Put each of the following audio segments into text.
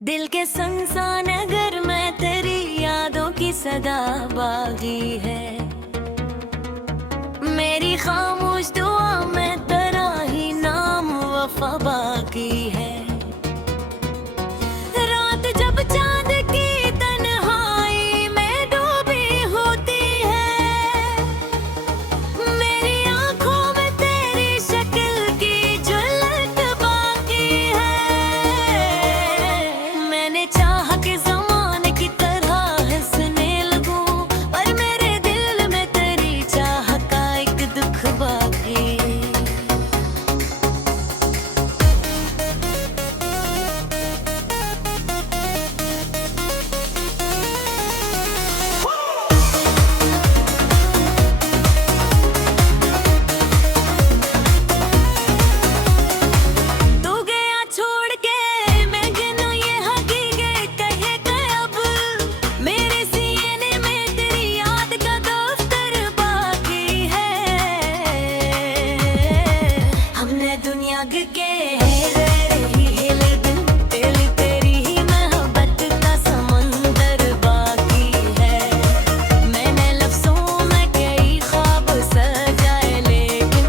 दिल के सुनसान नगर में तेरी यादों की सदा बागी है। मेरी खामोश दुआ में तेरा ही नाम वफा बाकी है। रात जब चांद की तन्हाई में डूबी होती है, मेरी आंखों में तेरी शक्ल की झलक बाकी है। मैंने चाहा कि ज़माने की तरह हंसने लगूं, पर मेरे दिल में तेरी चाह का एक दुख बाकी। तू गया छोड़ के मैं गिनूं ये हकीकत कहे कब, मेरे सीने में तेरी याद का दफ्तर बाकी है। हमने दुनिया के रही हिले दिल तेरी ही मोहब्बत का समंदर बाकी है। मैंने लफ्ज़ों में कई ख्वाब सजाए, लेकिन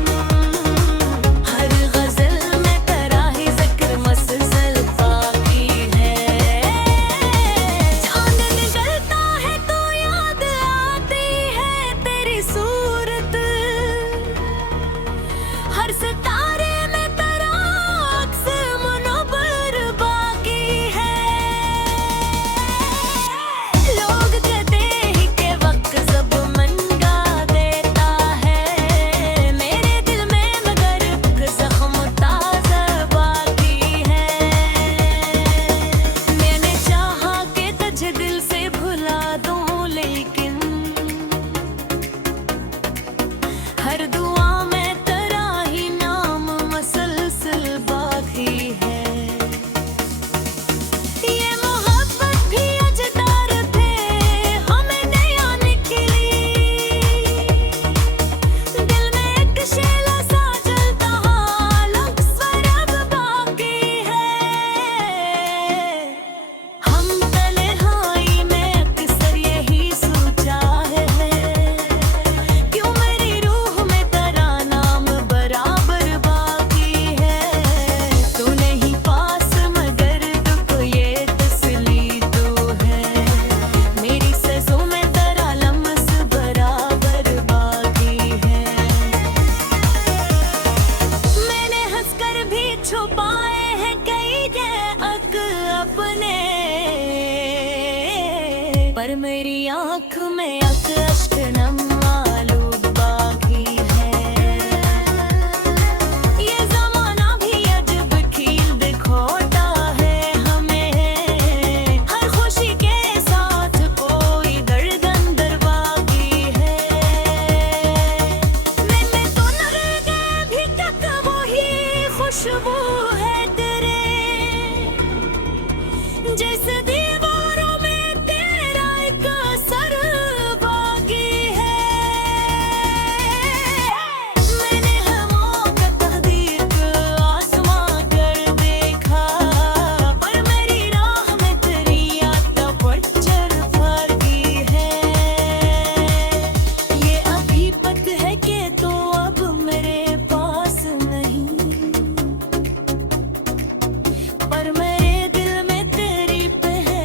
हर गज़ल में तेरा ही ज़िक्र मसलसल बाकी है। चांद निकलता है तो याद आती है तेरी सूरत, हर सितारे में तेरा अक्स मुनव्वर बाकी है। लोग कहते हैं कि वक्त सब मनगा देता है, मेरे दिल में मगर ज़ख्म ताज़ा बाकी है। मैंने चाहा कि तुझे दिल से भुला दूं, लेकिन हर दुआ में तेरा ही नाम मसलसल बाकी है। ये मोहब्बत भी अजदार थे, हमें नया निकली। दिल में एक शेला सा जलता हालक स्वरब बाकी है। हम तन्हाई में अक्सर यही सोचा है, क्यों मेरी रूह में तेरा नाम बराबर बाकी है। तू नहीं पास मगर दुख ये तसली तो है, मेरी सज़ों में तेरा लम्स बराबर बाकी है। मैंने हंसकर भी छुपाए हैं कई अक अपने, पर मेरी आँख में अश्क नम आलूद बाकी है। ये ज़माना भी अजब खील दिखोता है हमें, हर खुशी के साथ कोई दर्द अंदर बाकी है। मैंने तो नगर गए भी तक वही खुशबू है तेरे, जैसे दीवारों में तेरा एक असर बाकी है। मैंने हवाओं का तकदीर को आसमां कर देखा, पर मेरी राह में तेरी याद का पच्चर बाकी है। ये अभी पत है कि तो अब मेरे पास नहीं, पर मेरे दिल में तेरी पहचान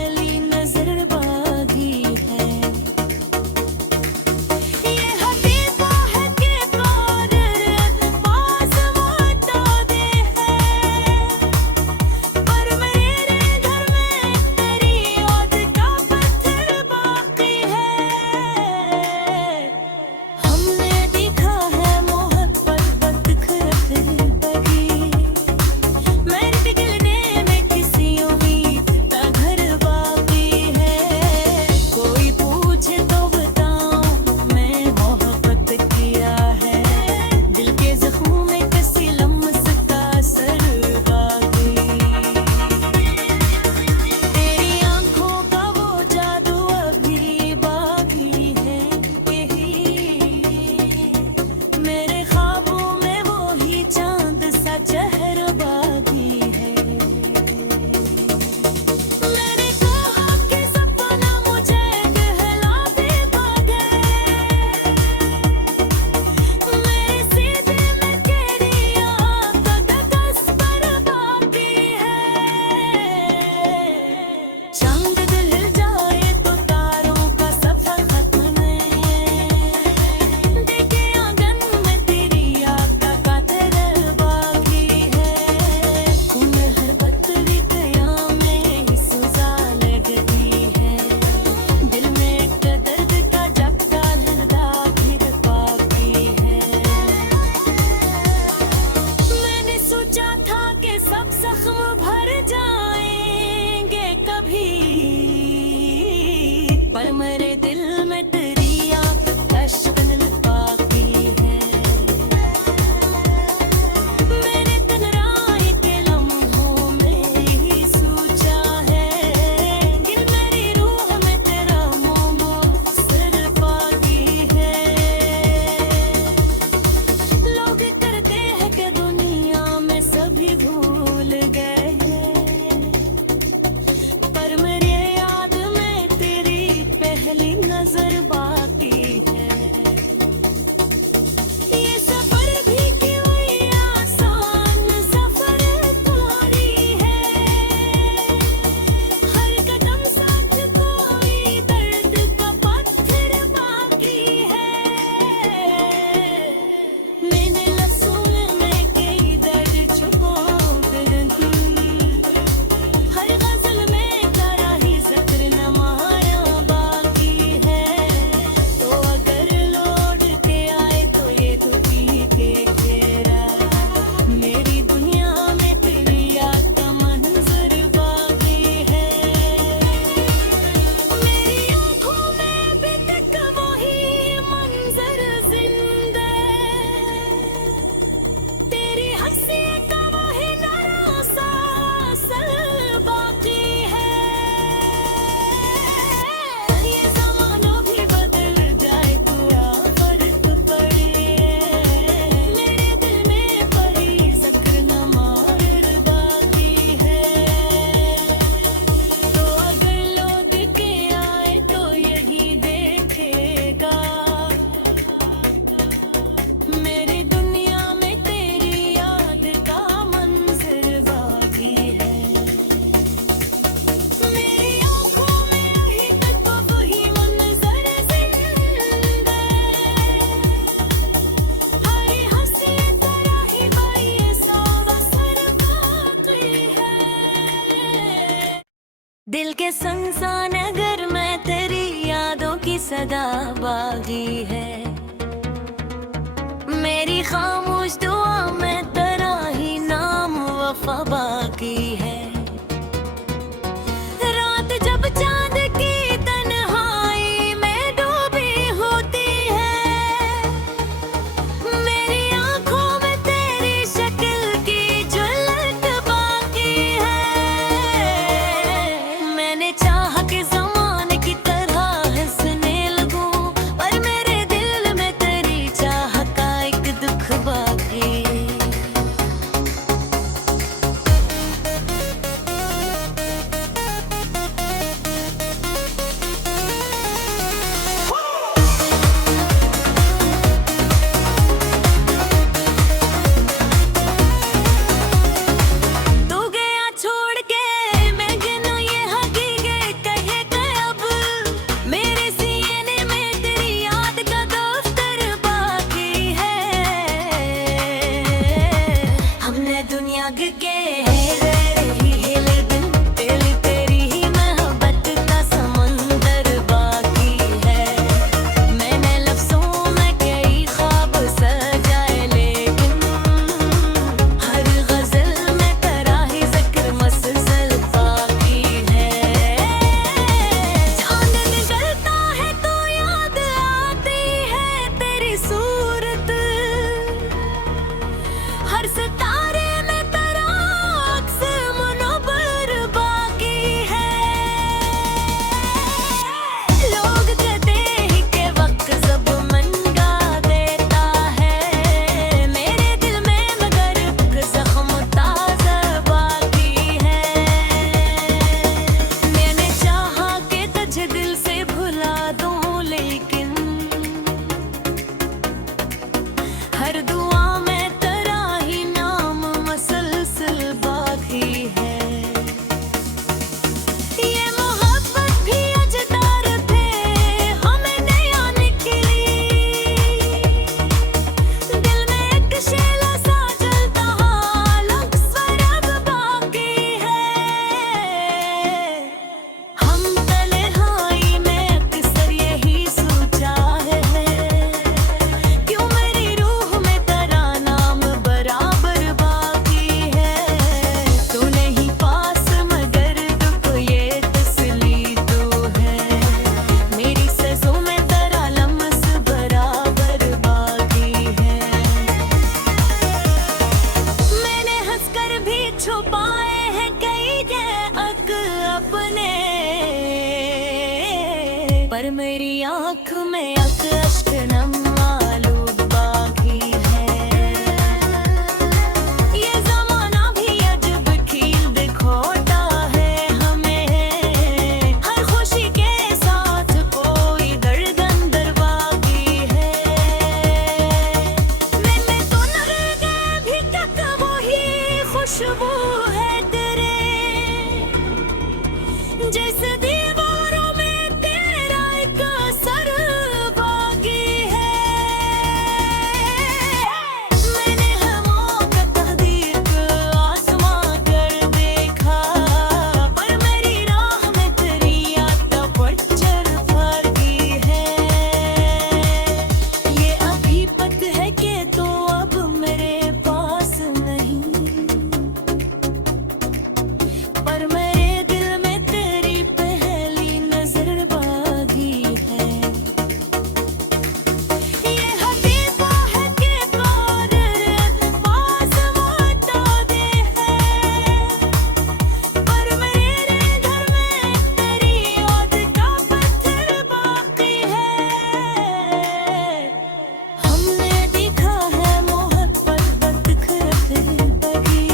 मेरे दिल में तेरी याद कश्कन बाकी है। मैंने तन्हाई के लम्हों में ही सोचा है, गिर मेरी रूह में तेरा मोह सिर बाकी है। लोग करते हैं कि दुनिया में सभी भूल गए हैं, पर मेरी याद में तेरी पहली नजर बाकी है। ये सफर भी क्यों आसान सफर थोड़ी है, हर कदम साथ कोई दर्द का पत्थर बाकी है। मैंने लफ्ज़ों में कई दर्द छुपा कर हर गज़ल में तेरा ही ज़िक्र नमाया बाकी है। तो अगर लौट के आए तो ये तो पी के तेरा, मेरी दुनिया में तेरी याद का मंजर बाकी है। मेरी आँखों में अभी तक वही मंजर जिंदा है, तेरी हंसी का वही नया सा असर बाकी है। ये ज़माना भी बदल जाए तो या फर्क पड़े, मेरे दिल में परी ज़िक्र नमार बाकी है। तो अगर लौट के आए तो यही देखेगा, मेरी दुनिया में तेरी याद का मंजर बाकी है। मेरी आँखों में अभी तक वही मंजर जिंदा है, हर हंसी तेरा ही बाई सा असर बाकी है। दिल के सुनसान नगर में तेरी यादों की सदा बागी है, मेरी खामोश दुआ में तेरा ही नाम वफा बाकी है। रात जब चांद की तन्हाई में डूबी होती है, मेरी आंखों में तेरी शक्ल की झलक बाकी है। मैंने चाहा कि ज़माने की तरह हंसने लगूं, पर मेरे दिल पर मेरी आँख में अश्क नम आलूद बाकी है। ये ज़माना भी अजब खील दिखोता है हमें, हर खुशी के साथ कोई दर्द अंदर बाकी है। मैंने तो नगे भी तक वही खुशबू है तेरे, जैसे दीवारों में तेरा एक असर बाकी है। मैंने हवाओं का तहदीक आसमां कर देखा, पर मेरी राह में तेरी याद पच्चर बाकी है। ये अभी पत है कि तो अब मेरे पास नहीं, पर मेरे दिल में तेरी पहली नजर बागी है। ये हकीका है कि प्यार पास मोटा दे है, पर मेरे घर में तेरी याद का पत्थर बाकी है। हमने देखा है मोहब्बत बदखर बगी,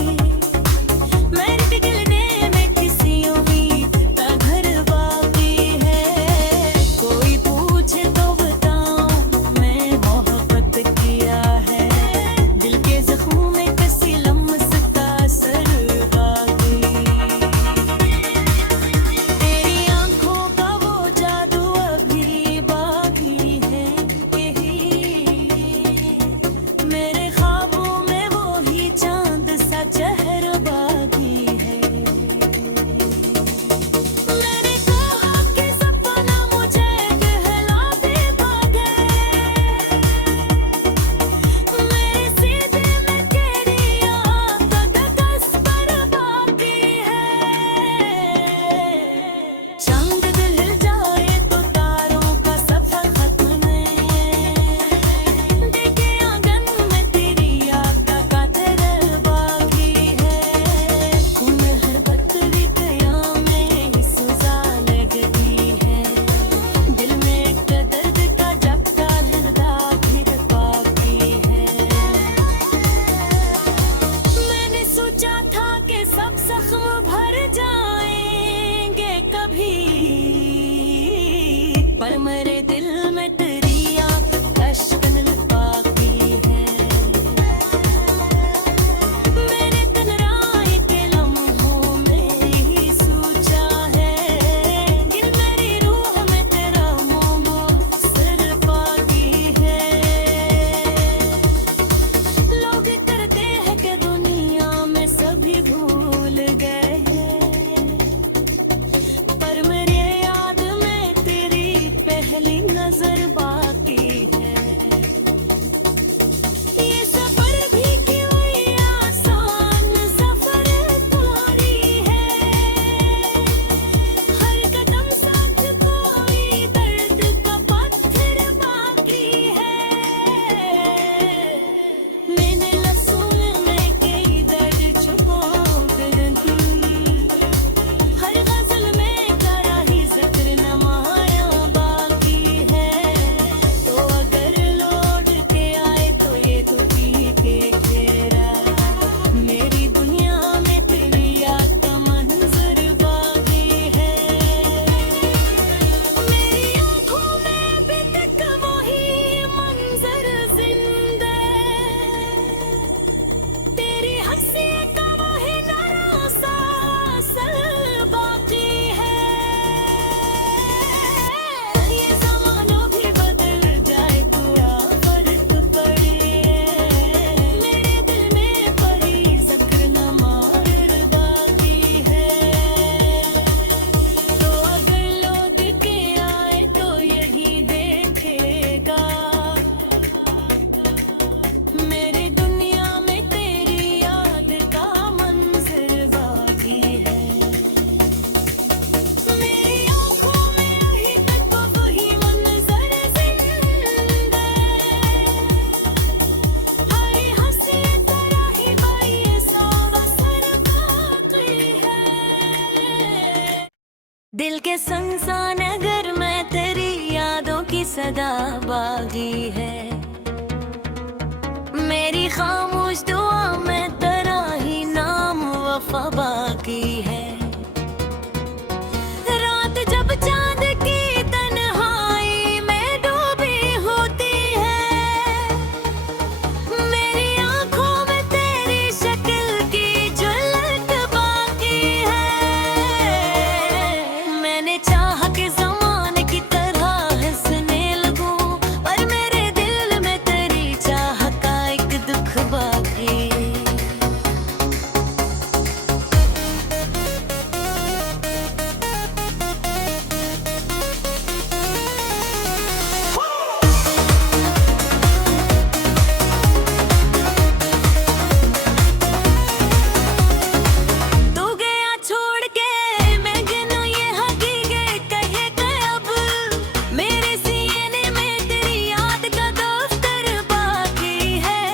मेरे दिलने में किसी उम्मीद का घर बाकी है। कोई पूछे तो बताऊं मैं मोहब्बत किया है, दिल के जख्मों में किसी लम्स का असर बाकी। तेरी आंखों का वो जादू अभी बाकी है, यही मेरे ख्वाबों में वो ही चांद सा चेहर बाकी है। मैंने कहा कि सपना मुझे कहला दे भागे, मेरे सीधे में तेरी याद का तस्वर बाकी है। चांद दिल जाए तो तारों का सफर खत्म नहीं, देखे आंगन में तेरी याद का कातर बाकी है। खून हर पत्थरी कयां में सुजा लगती है, दिल में एक दर्द का झपका हिलता फिर बाकी है। मैंने सोचा था कि सब जख्म भर जाएंगे कभी, पर मेरे दिल में तेरी याद अश्क बाकी है। मैंने तन्हाई के लम्हों में ही सोचा है, दिल मेरी रूह में तेरा मोहब्बत बाकी है। लोग करते हैं कि दुनिया में सभी भूल गए हैं, पर मेरे याद में तेरी पहली नजर बाकी है। ये सफर भी क्यों ये आसान सफर थोड़ी है, हर कदम साथ कोई दर्द का पत्थर बाकी है। मैंने लफ्ज़ों में कई दर्द छुपाओ कर दी, हर गज़ल में तेरा ही ज़िक्र नमाया बाकी है। तो अगर लौट के आए तो ये तो ठीक है खेरा, मेरी दुनिया में तेरी याद का मंजर बाकी है। मेरी आँखों में अभी तक वही मंजर जिंदा है, तेरी हंसी का वही नया सा असर बाकी है। ये ज़माना भी बदल जाए तो क्या फर्क पड़े, मेरे दिल में परी ज़ख्र नमार बाकी है। तो अगर लौट के आए तो यही देखेगा, मेरी दुनिया में तेरी याद का मंजर बाकी है। मेरी आँखों में अभी तक वही मंजर जिंदा है, हर हंसी तेरा ही बाई सा असर बाकी है। दिल के सुनसान अगर मैं तेरी सदा बागी है। मेरी खामोश दुआ में तेरा ही नाम वफा बाकी है। रात जब चांद की तन्हाई में डूबी होती है, मेरी आंखों में तेरी शक्ल की झलक बाकी है। मैंने चाहा कि ज़माने की तरह हंसने लगूं, पर मेरे दिल में तेरी चाह का एक दुख बाकी। तू गया छोड़ के मैं गिनूं ये हकीकत कहे कब, मेरे सीने में तेरी याद का दफ्तर बाकी है।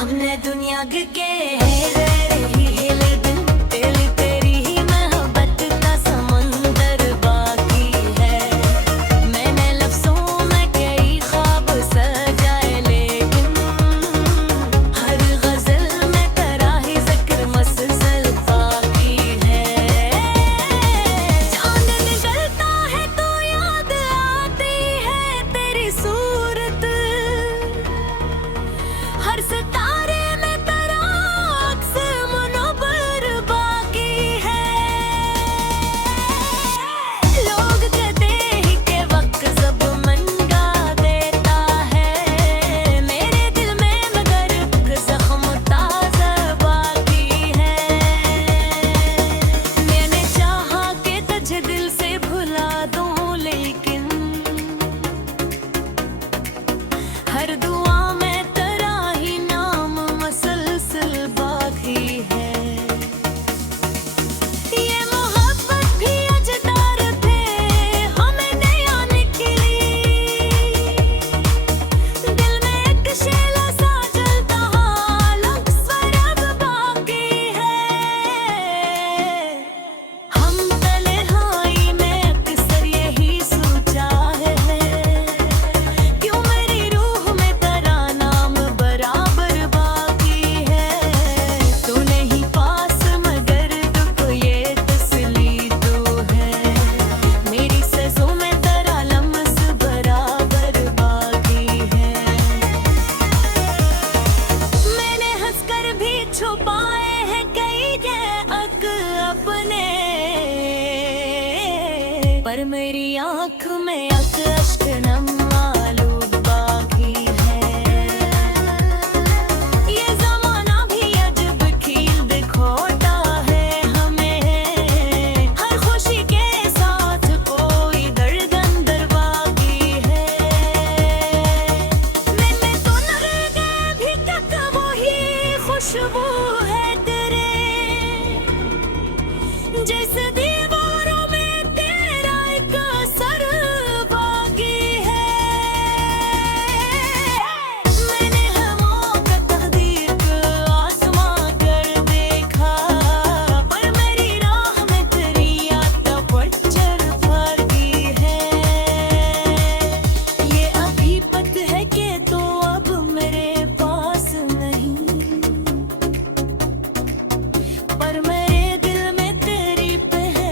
हमने दुनिया के रही हिले दिन, दिल तेरी ही मोहब्बत का समंदर बाकी है। मैंने लफ्ज़ों में कई ख्वाब सजाए, लेकिन हर गज़ल में तेरा ही ज़िक्र मसलसल बाकी है। चाँद निकलता है तो याद आती है तेरी सूरत, हर सितारे में तेरा अक्स मुनव्वर बाकी है। लोग कहते हैं कि वक्त सब मनगा देता है, मेरे दिल में मगर ज़ख्म ताज़ा बाकी है। मैंने चाहा कि तुझे दिल से भुला दूं, लेकिन हर दुआ में तेरा ही नाम मसलसल बाकी है। ये मोहब्बत भी अजदार थे हमें नया निकली, दिल में एक शेला सा जलता हालक स्वरग बाकी है। हम तन्हाई में अक्सर यही सोचा है, क्यों मेरी रूह में तेरा नाम बराबर बाकी है। तू नहीं पास मगर दुख ये तसली तो है, मेरी सज़ों में तेरा लम्स बराबर बाकी है। मैंने हंसकर भी छुपाए हैं कई अक अपने, पर मेरी आँख में अश्क नम आलूद बाकी है। ये ज़माना भी अजब खील दिखोता है हमें, हर खुशी के साथ कोई दर्द अंदर बाकी है। मैंने तो नगर गए भी तक वही खुशबू है तेरे, जैसे दीवारों में तेरा एक असर बाकी है। मैंने हवाओं का तकदीर को आसमां कर देखा, पर मेरी राह में तेरी याद का परचम बाकी है। ये अभी पत है कि तो अब मेरे पास नहीं, पर मेरे दिल में तेरी पहचान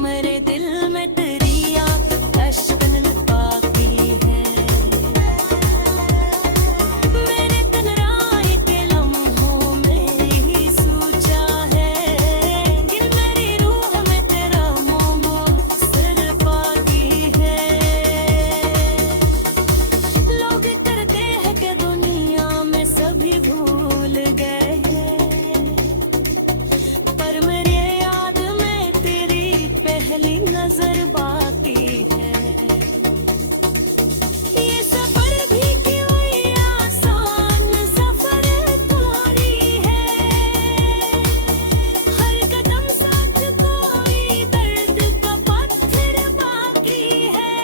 मेरे दिल में तेरी याद अश्कन बाकी है। मैंने तन्हाई के लम्हों में ही सोचा है, दिल मेरी रूह में तेरा मोह सिर बाकी है। लोग करते हैं कि दुनिया में सभी भूल गए हैं, पर मेरी याद में तेरी पहली नजर बाकी है। ये सफर भी क्यों ये आसान सफर थोड़ी है, हर कदम साथ कोई दर्द का पत्थर बाकी है।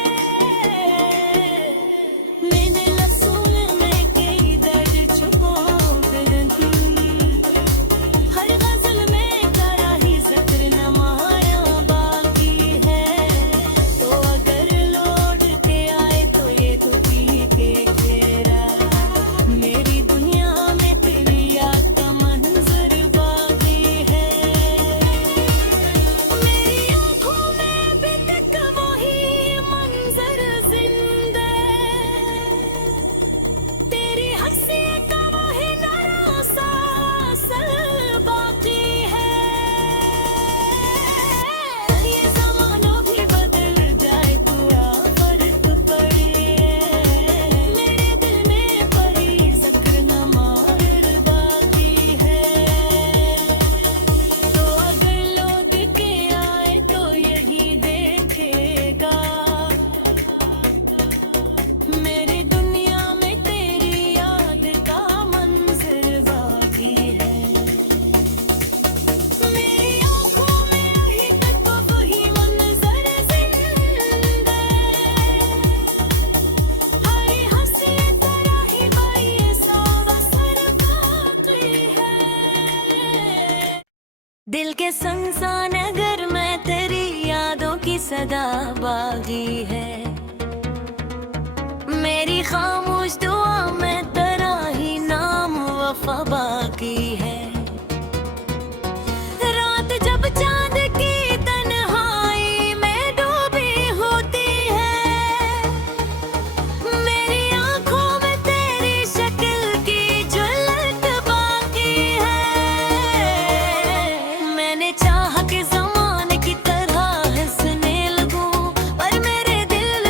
मैंने लफ्ज़ों में कई दर्द छुपाए फिर हर गज़ल में तेरा ही ज़िक्र नमाया बाकी है। तो अगर लौट के आए तो ये तो पी के तेरा, मेरी दुनिया में तेरी याद का मंजर बाकी है। मेरी आँखों में अभी तक वही मंजर जिंदा है, तेरी हंसी का वही नया सा असर बाकी है। ये ज़माना भी बदल जाए तो क्या फर्क पड़े, मेरे दिल में परी ज़िक्र नमार बाकी है। तो अगर लौट के आए तो यही देखेगा, मेरी दुनिया में तेरी याद का मंजर बाकी है। मेरी आँखों में अभी तक वही मंजर जिंदा है, हर हंसी तेरा ही बाई सा असर बाकी है। दिल के सुनसान नगर में तेरी यादों की सदा बागी है, मेरी खामोश दुआ में तेरा ही नाम वफा बाकी है। रात जब चांद की तन्हाई में डूबी होती है, मेरी आंखों में तेरी शक्ल की झलक बाकी है। मैंने चाहा कि ज़माने की तरह हंसने लगूं, पर मेरे दिल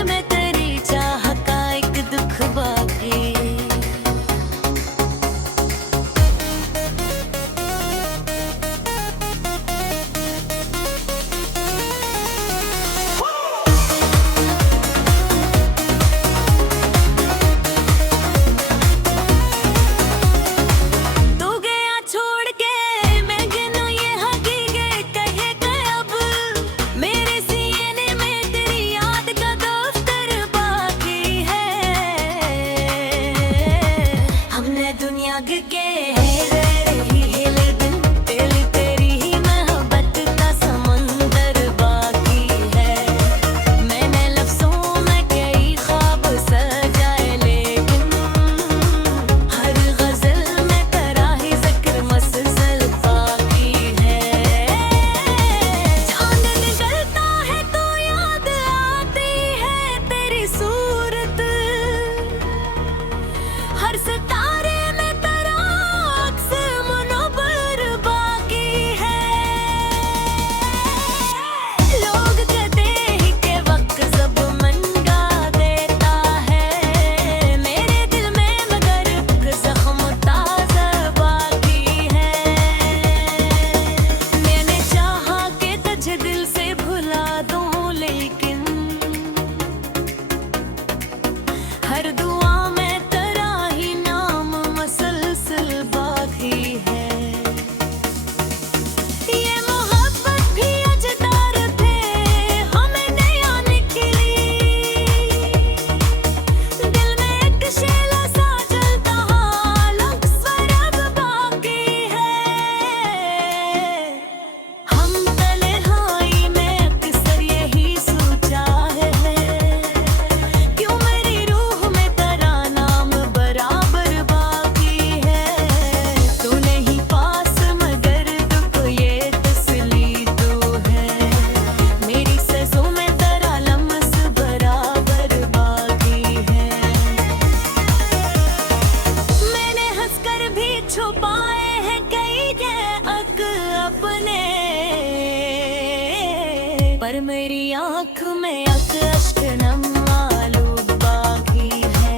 पर मेरी आँख में अश्क नम आलू बाकी है।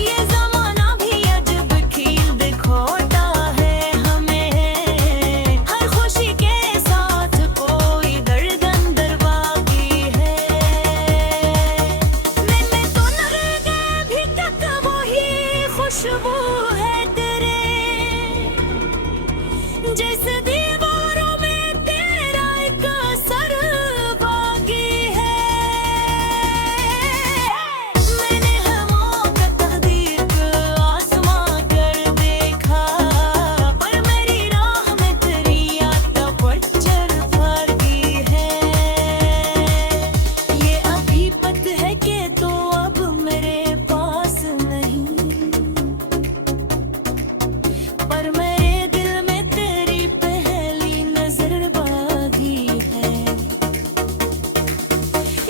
ये ज़माना भी अजब खील दिखोता है हमें, हर खुशी के साथ कोई दर्द अंदर बाकी है। मैंने तो नर गए भी तक वही खुशबू है तेरे, जैसे दीवारों में तेरा एक असर बाकी है। मैंने हवाओं का तहदीर को आसमां कर देखा, पर मेरी राह में तेरी याद का परचम बाकी है। ये अभी पत है कि तो अब मेरे पास नहीं, पर मेरे दिल में तेरी पहली नजर बाकी है।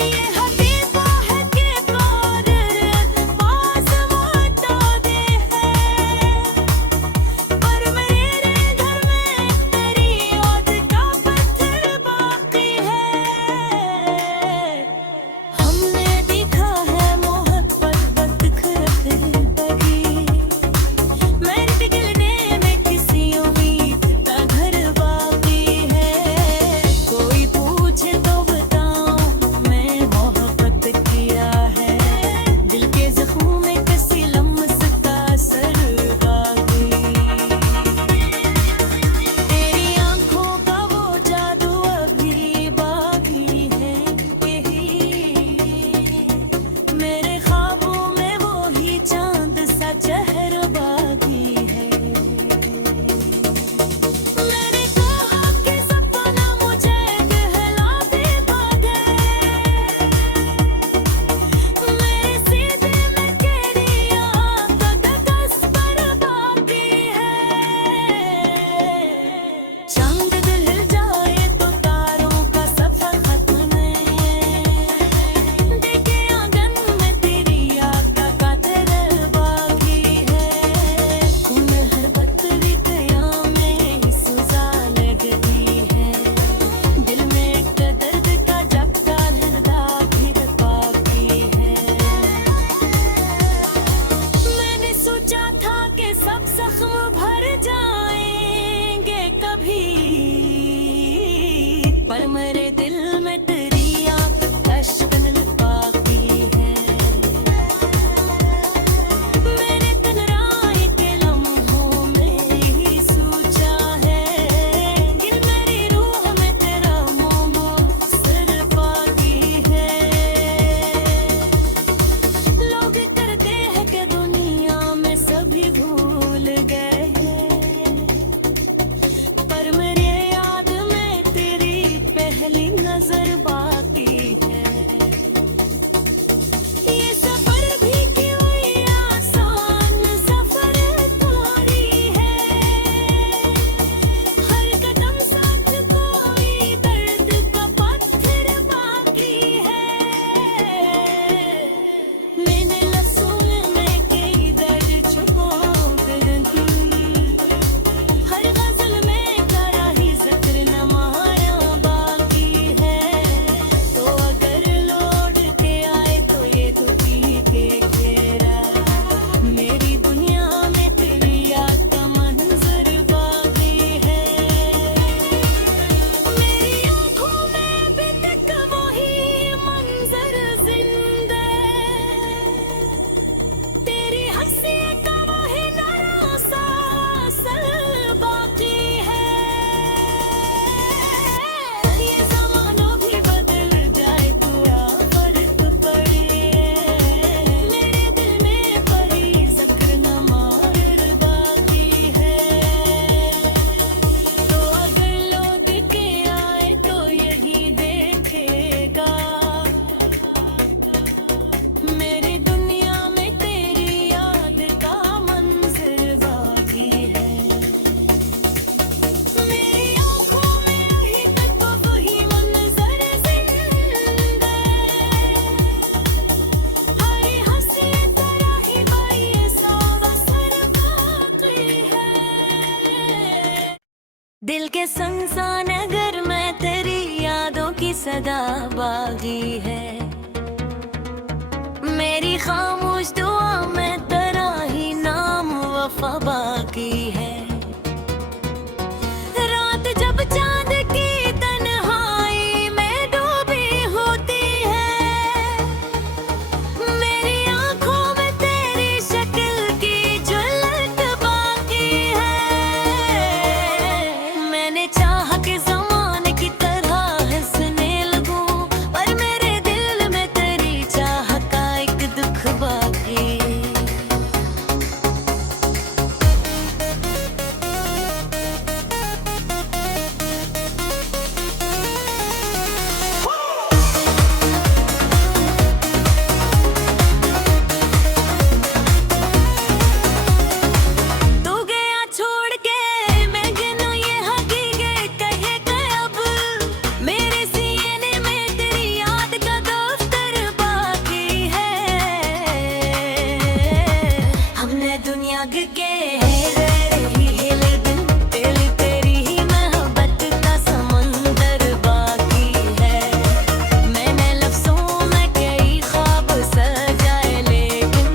ये हकीकत है कि मुकर्रर पास मुतादे है, पर मेरे घर में तेरी याद का पत्थर बाकी है। हमने देखा है मोहब्बत बदखरते लगी, मेरे पिघलने में किसी उम्मीद का घर बाकी है। कोई पूछे तो बताऊं मैं मोहब्बत किया है, दिल के जख्मों में किसी लम्स का असर बाकी। तेरी आंखों का वो जादू अभी बाकी है, मेरे ख्वाबों में वो ही चांद सा चेहरा बाकी है। मैंने कहा कि सपना मुझे कहला दे पागे, मेरे सीधे में तेरी आँख का तस्वर बाकी है। चांद ढल जाए तो तारों का सफर खत्म नहीं, देखे आंगन में तेरी याद का कातर बाकी है। खून हर पत्थरी कयां में सुजा लगती है, दिल में एक दर्द का झटका लगा फिर बाकी है। मैंने सोचा था कि सब जख्म भर जाएंगे कभी, पर मेरे दिल में तेरी आँख का अश्क बाकी है। मैंने तन्हाई के लम्हों में ही सोचा है, दिल मेरी रूह में तेरा मोह सिर बाकी है। लोग करते हैं कि दुनिया में सभी भूल गए हैं, पर मेरे याद में तेरी पहली नजर बाकी है। ये सफर भी क्यों ये आसान सफर थोड़ी है, हर कदम साथ कोई दर्द का पत्थर बाकी है। मैंने लफ्ज़ों में कई दर्द छुपा दी, हर गज़ल में तेरा ही ज़िक्र नमाया बाकी है। तो अगर लौट के आए तो ये तो पी के घेरा, मेरी दुनिया में तेरी याद का मंजर बाकी है। मेरी आँखों में अभी तक वही मंजर जिंदा है, तेरी हंसी का वही नया सा असर बाकी है। ये ज़माना भी बदल जाए तो क्या फर्क पड़े, मेरे दिल में परी ज़ख्र नमार बाकी है। तो अगर लौट के आए तो यही देखेगा, मेरी दुनिया में तेरी याद का मंजर बाकी है। मेरी आँखों में अभी तक वही मंजर जिंदा है, हर हंसी तेरा ही बाई सा असर बाकी है। दिल के सुनसान अगर मैं तेरी सदा बागी है। मेरी खामोश दुआ में तेरा ही नाम वफा बाकी है। रात जब चांद की तन्हाई में डूबी होती है, मेरी आंखों में तेरी शक्ल की झलक बाकी है। मैंने चाहा कि ज़माने की तरह हंसने लगूं, पर मेरे दिल में तेरी चाह का एक दुख बाकी। तू गया छोड़ के मैं गिनूं ये हकीकत कहे कब, मेरे सीने में तेरी याद का दफ्तर बाकी है। हमने दुनिया के रही हिले दिन, दिल तेरी ही मोहब्बत का समंदर बाकी है। मैंने लफ्ज़ों में कई ख्वाब सजाए, लेकिन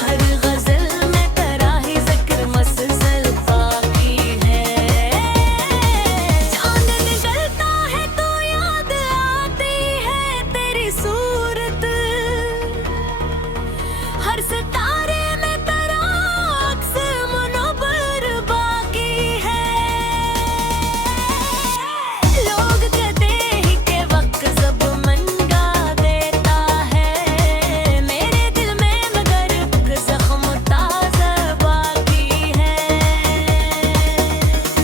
हर गज़ल में तेरा ही ज़िक्र मसलसल बाकी है। चांद निकलता है तो याद आती है तेरी सूरत, हर सितारे में तेरा अक्स मुनव्वर बाकी है। लोग कहते हैं कि वक्त सब मनगा देता है, मेरे दिल में मगर ज़ख्म ताज़ा बाकी है।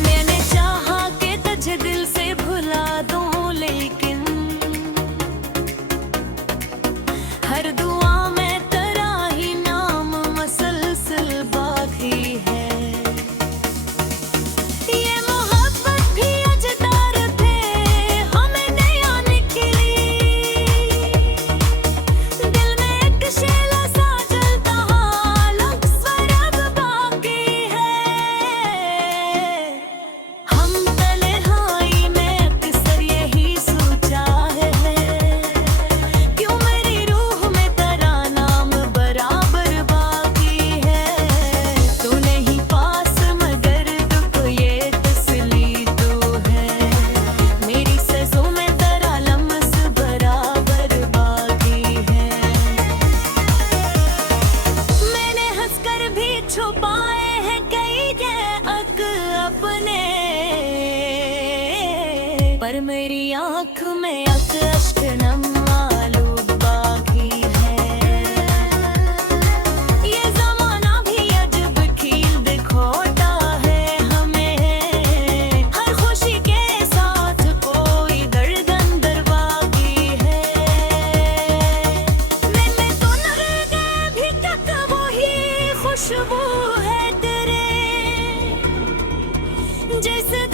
मैंने चाहा कि तुझे दिल से भुला दूं, लेकिन हर दुआ में तेरा ही नाम मसलसल बाकी है। ये मोहब्बत भी अजदार थे, हमें नया निकली। दिल में एक शेला सा जलता हालक स्वरग बाकी है। हम तन्हाई में अक्सर यही सोचा है, क्यों मेरी रूह में तेरा नाम बराबर बाकी है। तू नहीं पास मगर दुख ये तसली तो है, मेरी सज़ों में तेरा लम्स बराबर बाकी है। मैंने हंसकर भी छुपाए हैं कई अक अपने, पर मेरी आँख में अश्क नम आलू बाकी है। ये ज़माना भी अजब खील दिखोता है हमें, हर खुशी के साथ कोई दर्द अंदर बाकी है। मैंने तो नगर गए भी तक वही खुशबू है तेरे, जैसे